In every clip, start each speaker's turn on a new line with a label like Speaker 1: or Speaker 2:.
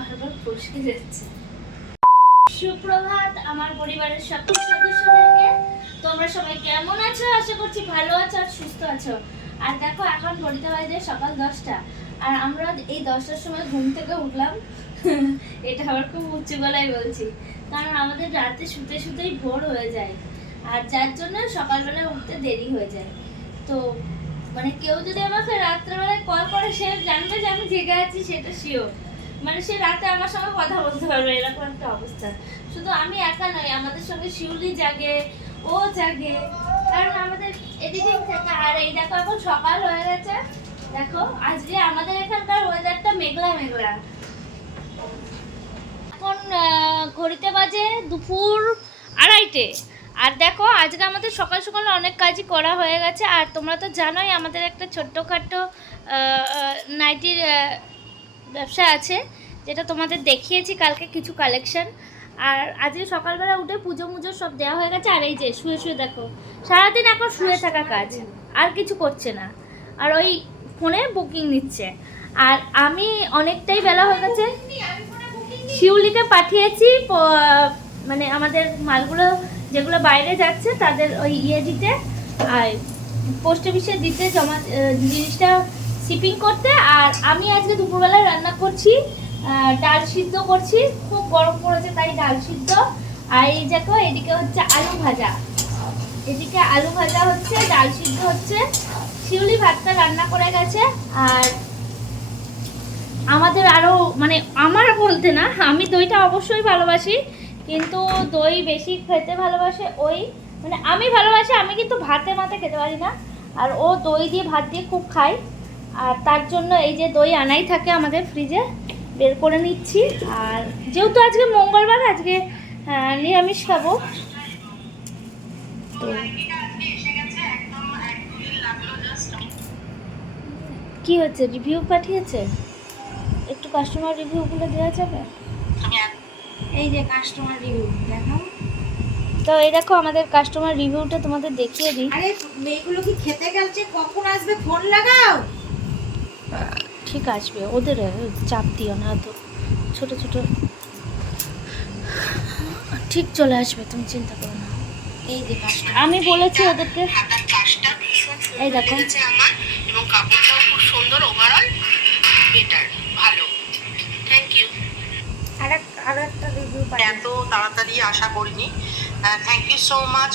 Speaker 1: বারবার ফসকে যাচ্ছে। সুপ্রভাত, আমার পরিবারের সকল সদস্যদেরকে। তোমরা সবাই কেমন আছো? আশা করছি ভালো আছো আর সুস্থ আছো। আর দেখো, এখন সকাল দশটা। আর আমরা এই দশটার সময় ঘুম থেকে উঠলাম। এটা আবার খুব উচ্চ গলায় বলছি। কারণ আমাদের রাতে শুতে শুতেই ভোর হয়ে যায়। আর যার জন্য সকালবেলা উঠতে দেরি হয়ে যায়। তো মানে কেউ যদি আমাকে রাত্রেবেলায় কল করে, সে জানবে যে আমি জেগে আছি, সেটা শিওর মানে সে রাতে আমার সঙ্গে কথা বলতে পারবে, এরকম একটা অবস্থা। শুধু আমি একা নই, আমাদের সঙ্গে শিউলি জাগে, ও জাগে। কারণ আমাদের এদিকে থাকে, আর এই দেখো এখন সকাল হয়ে গেছে। দেখো, আজকে আমাদের এখানকার ওয়েদারটা মেঘলা মেঘলা। এখন ঘড়িতে বাজে দুপুর আড়াইটে। আর দেখো, আজকে আমাদের সকাল সকাল অনেক কাজই করা হয়ে গেছে। আর তোমরা তো জানোই, আমাদের একটা ছোট্টখাটো নাইটির ব্যবসা আছে, যেটা তোমাদের দেখিয়েছি কালকে কিছু কালেকশন আর আজকে সকালবেলা উঠে পুজো মুজো সব দেওয়া হয়ে গেছে, আর এই যে শুয়ে শুয়ে দেখো, সারাদিন এখন শুয়ে থাকা কাজ, আর কিছু করছে না। আর ওই ফোনে বুকিং নিচ্ছে। আর আমি অনেকটাই বেলা হয়ে গেছে। শিউলিকে পাঠিয়েছি মানে আমাদের মালগুলো যেগুলো বাইরে যাচ্ছে, তাদের ওই ইয়ে দিতে আর পোস্ট অফিসে দিতে জমা জিনিসটা শিপিং করতে, আর আমি আজকে দুপুরবেলায় রান্না করছি ডাল সিদ্ধ করছি, খুব গরম পড়েছে তাই ডাল সিদ্ধ। আর এই দেখো, এদিকে হচ্ছে আলু ভাজা। এদিকে আলু ভাজা হচ্ছে, ডাল সিদ্ধ হচ্ছে, শিউলি ভাতটা রান্না করে গেছে, আর আমাদের আরও মানে আমার বলতে না, আমি দইটা অবশ্যই ভালোবাসি, কিন্তু দই বেশি খেতে ভালোবাসে ওই মানে আমি ভালোবাসি, আমি কিন্তু ভাতে মাতে খেতে পারি না, আর ও দই দিয়ে ভাত দিয়ে খুব খায়। আর তার জন্য এই যে দই আনাই থাকে আমাদের ফ্রিজে বের করে নিচ্ছি। আর যেহেতু আজকে মঙ্গলবার আজকে আহ, নিরামিষ খাব। তো কি হচ্ছে? রিভিউ পাঠিয়েছে? একটু কাস্টমার রিভিউগুলো দেওয়া যাবে?
Speaker 2: এই যে কাস্টমার রিভিউ দেখো।
Speaker 1: তো এই দেখো আমাদের কাস্টমার রিভিউটা তোমাদের দেখিয়ে দিই।
Speaker 2: আরে মেয়েগুলো কি খেতে গেছে কখন আসবে? ফোন লাগাও।
Speaker 1: ঠিক আসবে ওদের চাপ দিও না তো। ছোট ছোট। ঠিক চলে আসবে তুমি চিন্তা করো না।
Speaker 2: এই যে
Speaker 1: আমি বলেছি ওদেরকে। এই দেখো।
Speaker 3: আমার এবং কাপড়টাও খুব সুন্দর ওভারঅল বেটার ভালো। থ্যাংক ইউ
Speaker 2: আর এক আরও একটা রিভিউ পাই
Speaker 3: এত তাড়াতাড়ি আশা করিনি। Thank you so much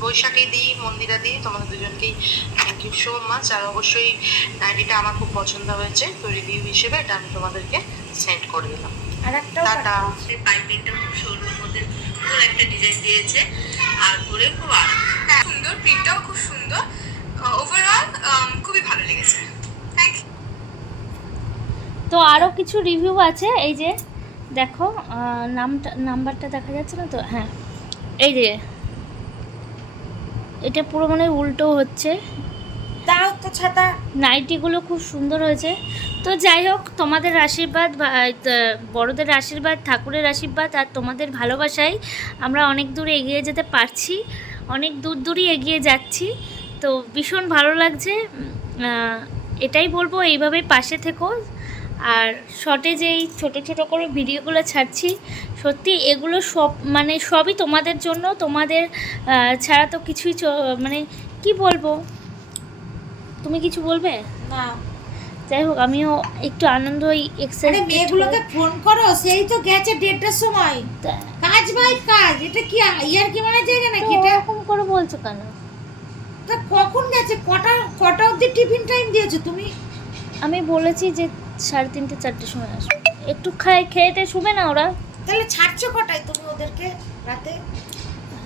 Speaker 3: Baishakhi দি মন্দিরা দি তোমাদের দুজনকেই থ্যাংক ইউ সো মাচ আর অবশ্যই নাইটিটা আমার খুব পছন্দ হয়েছে তো রিভিউ হিসেবে এটা আমি তোমাদেরকে সেন্ড করে দিলাম।
Speaker 2: আর একটাও
Speaker 3: টাটা। পাইপিংটা খুব সরুর মধ্যে সুন্দর একটা ডিজাইন দিয়েছে আর পরে খুব আরাম
Speaker 4: হ্যাঁ। সুন্দর প্রিন্টটাও খুব সুন্দর। ওভারঅল খুবই ভালো লেগেছে। থ্যাংক ইউ
Speaker 1: তো আরও কিছু রিভিউ আছে এই যে দেখো আহ, নামটা নাম্বারটা দেখা যাচ্ছে না তো? হ্যাঁ। এই যে এটা পুরো মানে উল্টো হচ্ছে।
Speaker 2: দাও তো ছাতা।
Speaker 1: নাইটিগুলো খুব সুন্দর হয়েছে। তো যাই হোক তোমাদের আশীর্বাদ বড়দের আশীর্বাদ ঠাকুরের আশীর্বাদ আর তোমাদের ভালোবাসায় আমরা অনেক দূর এগিয়ে যেতে পারছি অনেক দূর দূরই এগিয়ে যাচ্ছি। তো ভীষণ ভালো লাগছে। এটাই বলব এইভাবেই পাশে থেকো। আর শর্টে যেই ছোট ছোট করে ভিডিওগুলো ছাড়ছি সত্যি এগুলো সব মানে সবই তোমাদের জন্য তোমাদের ছাড়া তো কিছুই মানে কি বলব? তুমি কিছু বলবে?
Speaker 2: না।
Speaker 1: যাই হোক আমিও একটু আনন্দ
Speaker 2: আরে
Speaker 1: এক্সাইটেড
Speaker 2: মেয়েগুলোকে ফোন করো সেই তো গেছে দেড়টার সময়। কাজ বাই কাজ এটা কি ইয়ার কি মানে জায়গা নাকি এটা?
Speaker 1: এরকম করে বলছো কেন?
Speaker 2: তা কখন গেছে? কটা কটা অবধি টিফিন টাইম দিয়েছ তুমি?
Speaker 1: আমি বলেছি যে সাড়ে তিনটে চারটের সময় আসবে। একটু খাই খেয়েতে শুবে না ওরা?
Speaker 2: তাহলে ছাড়ছো কটায় তুমি ওদেরকে রাতে?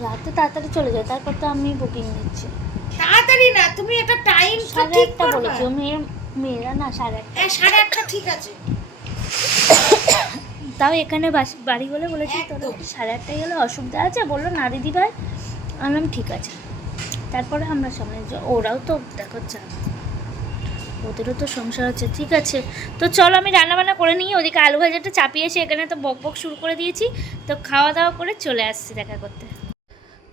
Speaker 1: রাতে তাড়াতাড়ি চলে যায় তারপর তো আমি বুকিং নিচ্ছি।
Speaker 2: তাড়াতাড়ি না তুমি একটা টাইম তো
Speaker 1: সাড়ে আটটা বলেছি ও মেয়ের না সাড়ে আটটা।
Speaker 2: হ্যাঁ সাড়ে আটটা ঠিক আছে।
Speaker 1: তাও এখানে বাড়ি বলে বলেছি
Speaker 2: একদম।
Speaker 1: সাড়ে আটটায় গেলে অসুবিধা আছে? বলল না দিদি ভাই। আনলাম ঠিক আছে। তারপরে আমরা সামনে যা- ওরাও তো দেখো চা ওদেরও তো সংসার আছে, ঠিক আছে। তো চলো আমি রান্নাবান্না করে নিই, ওদিকে আলু ভাজাটা চাপিয়েছি এখানে তো বক বক শুরু করে দিয়েছি। তো খাওয়া দাওয়া করে চলে আসছি দেখা করতে।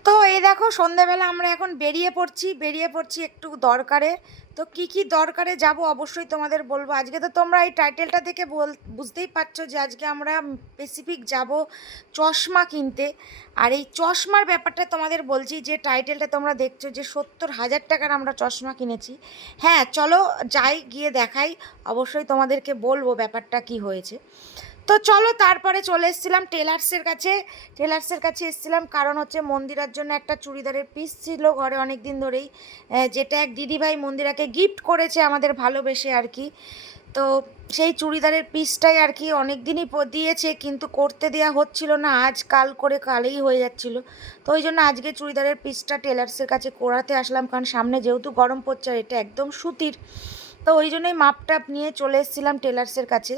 Speaker 2: তো এই দেখো সন্ধেবেলা আমরা এখন বেরিয়ে পড়ছি বেরিয়ে পড়ছি একটু দরকারে। তো কি কি দরকারে যাব অবশ্যই তোমাদের বলব। আজকে তো তোমরা এই টাইটেলটা দেখে বল, বুঝতেই পারছ যে আজকে আমরা স্পেসিফিক যাব চশমা কিনতে। আর এই চশমার ব্যাপারটা তোমাদের বলছি যে টাইটেলটা তোমরা দেখছ যে সত্তর হাজার টাকার আমরা চশমা কিনেছি। হ্যাঁ চলো যাই, গিয়ে দেখাই। অবশ্যই তোমাদেরকে বলব ব্যাপারটা কি হয়েছে। তো চলো তারপরে চলে এসেছিলাম টেলার্সের কাছে। টেলার্সের কাছে এসেছিলাম কারণ হচ্ছে মন্দিরার জন্য একটা চুড়িদারের পিস ছিল ঘরে অনেক দিন ধরেই যেটা এক দিদিভাই মন্দিরাকে গিফট করেছে আমাদের ভালোবেসে আর কি। তো সেই চুড়িদারের পিসটাই আর কি অনেক দিনই দিয়েছে কিন্তু করতে দেওয়া হচ্ছিল না, আজ কাল করে কালেই হয়ে যাচ্ছিল। তো ওই জন্য আজকে চুড়িদারের পিসটা টেলার্সের কাছে করাতে আসলাম কারণ সামনে যেহেতু গরম পড়ছে আর এটা একদম সুতির তো ওই জন্যই মাপ টাপ নিয়ে চলে এসেছিলাম টেলার্সের কাছে।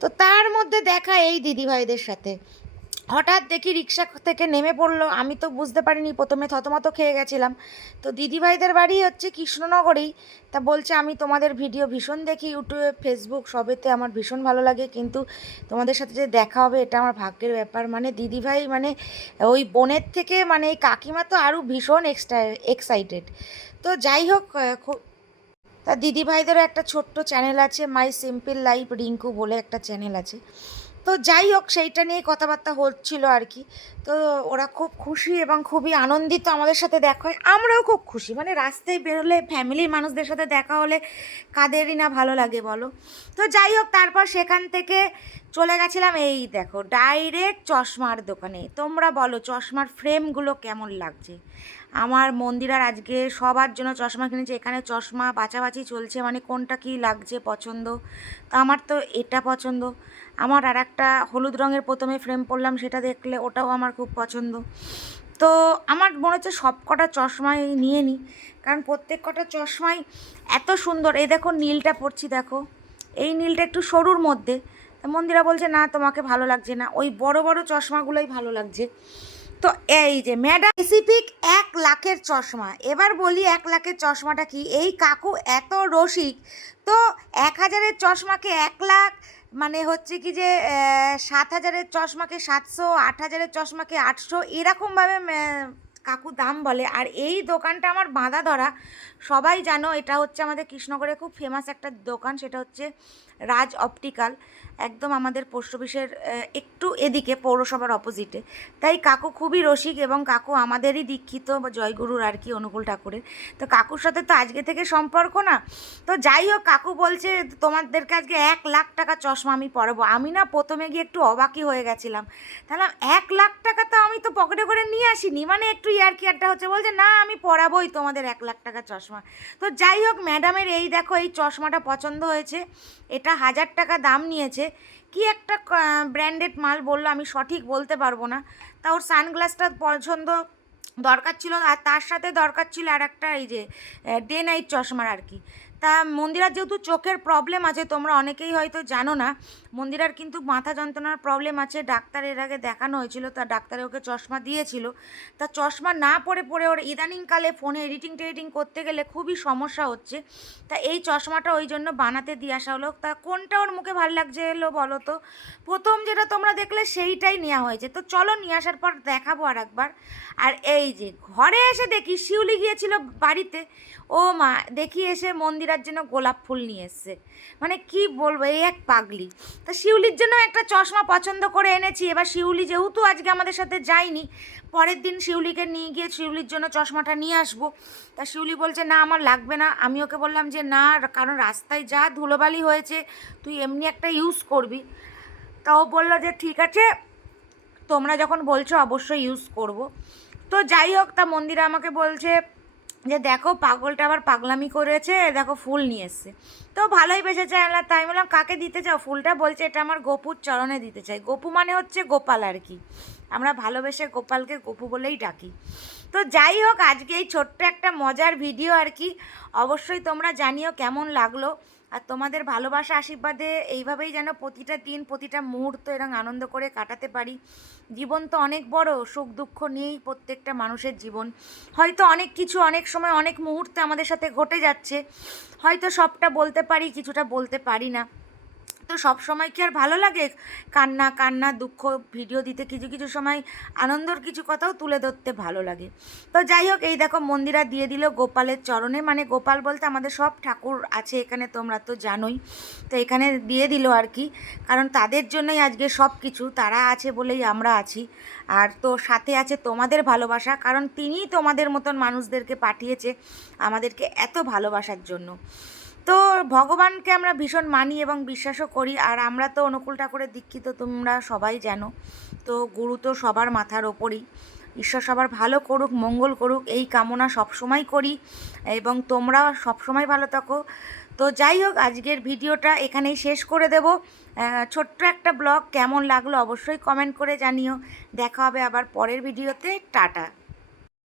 Speaker 2: তো তার মধ্যে দেখা এই দিদিভাইদের সাথে। হঠাৎ দেখি রিক্সা থেকে নেমে পড়ল। আমি তো বুঝতে পারিনি, প্রথমে থতমত খেয়ে গেছিলাম। তো দিদিভাইদের বাড়ি হচ্ছে কৃষ্ণনগরেই। তা বলছে, আমি তোমাদের ভিডিও ভীষণ দেখি, ইউটিউবে, ফেসবুক, সবেতে আমার ভীষণ ভালো লাগে। কিন্তু তোমাদের সাথে যে দেখা হবে, এটা আমার ভাগ্যের ব্যাপার। মানে দিদিভাই মানে ওই বোনের থেকে মানে এই কাকিমা তো আরও ভীষণ এক্সট্রা এক্সাইটেড। তো যাই হোক তা দিদিভাইদেরও একটা ছোট্ট চ্যানেল আছে, মাই সিম্পল লাইফ রিঙ্কু বলে একটা চ্যানেল আছে। তো যাই হোক, সেইটা নিয়ে কথাবার্তা হচ্ছিল আর কি। তো ওরা খুব খুশি এবং খুবই আনন্দিত আমাদের সাথে দেখা হয়। আমরাও খুব খুশি। মানে রাস্তায় বেরোলে ফ্যামিলির মানুষদের সাথে দেখা হলে কাদেরই না ভালো লাগে বলো। তো যাই হোক, তারপর সেখান থেকে চলে গেছিলাম এই দেখো ডাইরেক্ট চশমার দোকানে। তোমরা বলো, চশমার ফ্রেমগুলো কেমন লাগছে? আমার মন্দিরার আজকে সবার জন্য চশমা কিনেছে। এখানে চশমা বাছাবাছি চলছে। মানে কোনটা কি লাগছে পছন্দ? তো আমার তো এটা পছন্দ। আমার আর একটা হলুদ রঙের প্রথমে ফ্রেম পরলাম, সেটা দেখলে ওটাও আমার খুব পছন্দ। তো আমার মনে হচ্ছে সব কটা চশমাই নিয়ে নিই কারণ প্রত্যেক কটা চশমাই এত সুন্দর। এই দেখো নীলটা পড়ছি দেখো। এই নীলটা একটু সরুর মধ্যে। মন্দিরা বলছে, না, তোমাকে ভালো লাগছে না। ওই বড় বড় চশমাগুলোই ভালো লাগছে। তো এই যে ম্যাডাম স্পেসিফিক এক লাখের চশমা। এবার বলি এক লাখের চশমাটা কি? এই কাকু এত রসিক। তো এক হাজারের চশমাকে এক লাখ মানে হচ্ছে কি যে সাত হাজারের চশমাকে সাতশো, আট হাজারের চশমাকে আটশো, এরকমভাবে কাকু দাম বলে। আর এই দোকানটা আমার বাঁধা ধরা। সবাই জানো, এটা হচ্ছে আমাদের কৃষ্ণগড়ে খুব ফেমাস একটা দোকান। সেটা হচ্ছে রাজ অপটিক্যাল, একদম আমাদের পোস্ট অফিসের একটু এদিকে, পৌরসভার অপোজিটে তাই কাকু খুবই রসিক এবং কাকু আমাদেরই দীক্ষিত জয়গুরুর আর কি অনুকূল ঠাকুরের। তো কাকুর সাথে তো আজকে থেকে সম্পর্ক না। তো যাই হোক, কাকু বলছে, তোমাদেরকে আজকে এক লাখ টাকা চশমা আমি পরাবো। আমি না প্রথমে গিয়ে একটু অবাকই হয়ে গেছিলাম। তাহলে এক লাখ টাকা তো আমি তো পকেটে করে নিয়ে আসিনি। মানে একটু ইয়ার কি একটা হচ্ছে, বলছে, না, আমি পরাবোই তোমাদের এক লাখ টাকা চশমা। তো যাই হোক, ম্যাডামের এই দেখো, এই চশমাটা পছন্দ হয়েছে। এটা হাজার টাকা দাম নিয়েছে। কি একটা ব্র্যান্ডেড মাল বলল, আমি সঠিক বলতে পারব না। তা ওর সানগ্লাসটা পছন্দ দরকার ছিল, আর তার সাথে দরকার ছিল আর একটা এই যে ডে নাইট চশমার আর কি। তা মন্দিরার যেহেতু চোখের প্রবলেম আছে, তোমরা অনেকেই হয়তো জানো না, মন্দিরার কিন্তু মাথা যন্ত্রণার প্রবলেম আছে। ডাক্তার এর আগে দেখানো হয়েছিল, তা ডাক্তারে ওকে চশমা দিয়েছিল। তা চশমা না পরে পরে ওর ইদানিংকালে ফোনে এডিটিং টেডিটিং করতে গেলে খুবই সমস্যা হচ্ছে। তা এই চশমাটা ওই জন্য বানাতে দিয়ে আসা হলো। তা কোনটা ওর মুখে ভালো লাগছে এলো বলো তো? প্রথম যেটা তোমরা দেখলে সেইটাই নেওয়া হয়েছে। তো চলো নিয়ে আসার পর দেখাবো আর একবার আর এই যে ঘরে এসে দেখি শিউলি গিয়েছিল বাড়িতে। ও মা, দেখি এসে মন্দিরার জন্য গোলাপ ফুল নিয়ে এসছে। মানে কি বলব, এই এক পাগলি। তা শিউলির জন্য একটা চশমা পছন্দ করে এনেছি। এবার শিউলি যেহেতু আজকে আমাদের সাথে যায়নি, পরের দিন শিউলিকে নিয়ে গিয়ে শিউলির জন্য চশমাটা নিয়ে আসব। তা শিউলি বলছে, না, আমার লাগবে না। আমি ওকে বললাম যে, না, কারণ রাস্তায় যা ধুলোবালি হয়েছে, তুই এমনি একটা ইউজ করবি। তা ও বলল যে, ঠিক আছে, তোমরা যখন বলছো, অবশ্যই ইউজ করব। তো যাই হোক, তা মন্দিরা আমাকে বলছে যে, দেখো, পাগলটা আবার পাগলামি করেছে, দেখো, ফুল নিয়ে এসছে। তো ভালোই বেসেছে আল্লাহ তাই বললাম, কাকে দিতে চাও? ফুলটা বলছে, এটা আমার গোপুর চরণে দিতে চাই। গোপু মানে হচ্ছে গোপাল আর কি। আমরা ভালোবেসে গোপালকে গোপু বলেই ডাকি। তো যাই হোক, আজকে এই ছোট্ট একটা মজার ভিডিও আর কি। অবশ্যই তোমরা জানিও কেমন লাগল। আর তোমাদের ভালোবাসা আশীর্বাদে এইভাবেই যেন প্রতিটা দিন, প্রতিটা মুহূর্ত এরকম আনন্দ করে কাটাতে পারি। জীবন তো অনেক বড়, সুখ দুঃখ নিয়েই প্রত্যেকটা মানুষের জীবন। হয়তো অনেক কিছু অনেক সময় অনেক মুহূর্তে আমাদের সাথে ঘটে যাচ্ছে। হয়তো সবটা বলতে পারি, কিছুটা বলতে পারি না। তো সব সময় কি আর ভালো লাগে? কান্না কান্না, দুঃখ, ভিডিও দিতে কিছু কিছু সময় আনন্দর কিছু কথাও তুলে ধরতে ভালো লাগে। তো যাই হোক, এই দেখো মন্দিরা দিয়ে দিল গোপালের চরণে। মানে গোপাল বলতে আমাদের সব ঠাকুর আছে এখানে, তোমরা তো জানোই। তো এখানে দিয়ে দিল আর কি। কারণ তাদের জন্যই আজকে সব কিছু, তারা আছে বলেই আমরা আছি। আর তো সাথে আছে তোমাদের ভালোবাসা, কারণ তিনিই তোমাদের মতন মানুষদেরকে পাঠিয়েছে আমাদেরকে এত ভালোবাসার জন্য। তো ভগবানকে আমরা ভীষণ মানি এবং বিশ্বাসও করি, আর আমরা তো অনুকূল ঠাকুরের দীক্ষিত, তোমরা সবাই জানো। তো গুরু তো সবার মাথার ওপরই। ঈশ্বর সবার ভালো করুক, মঙ্গল করুক, এই কামনা সবসময় করি এবং তোমরা সবসময় ভালো থাকো। তো যাই হোক, আজকের ভিডিওটা এখানেই শেষ করে দেব। ছোট্ট একটা ব্লগ কেমন লাগল অবশ্যই কমেন্ট করে জানিও। দেখা হবে আবার পরের ভিডিওতে। টাটা।